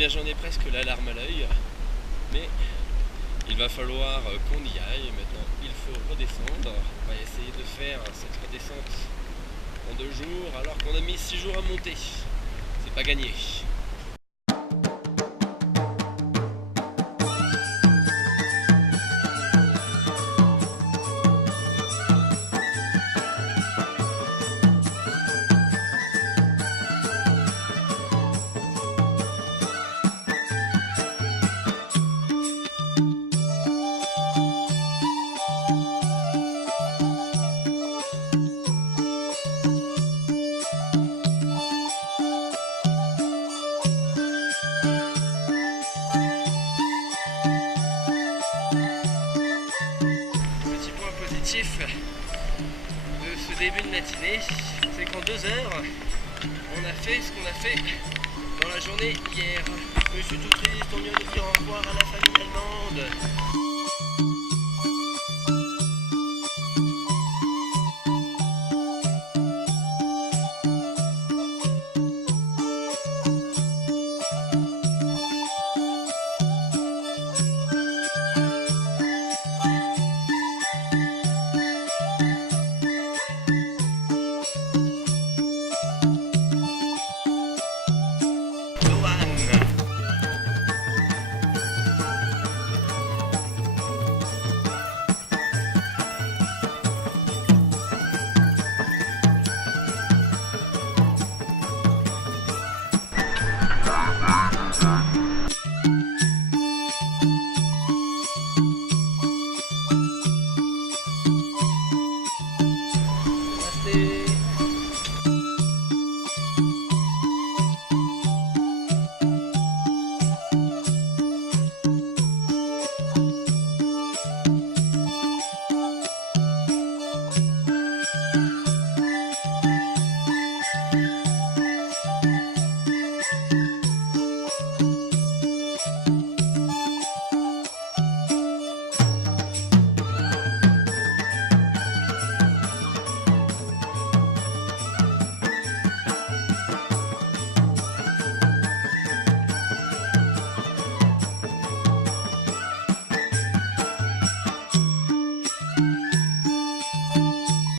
bien j'en ai presque la larme à l'œil, mais il va falloir qu'on y aille. Maintenant il faut redescendre. On va essayer de faire cette redescente en 2 jours alors qu'on a mis 6 jours à monter. C'est pas gagné. De ce début de matinée, c'est qu'en 2 heures, on a fait ce qu'on a fait dans la journée hier. Je suis tout triste, on vient de dire au revoir à la famille.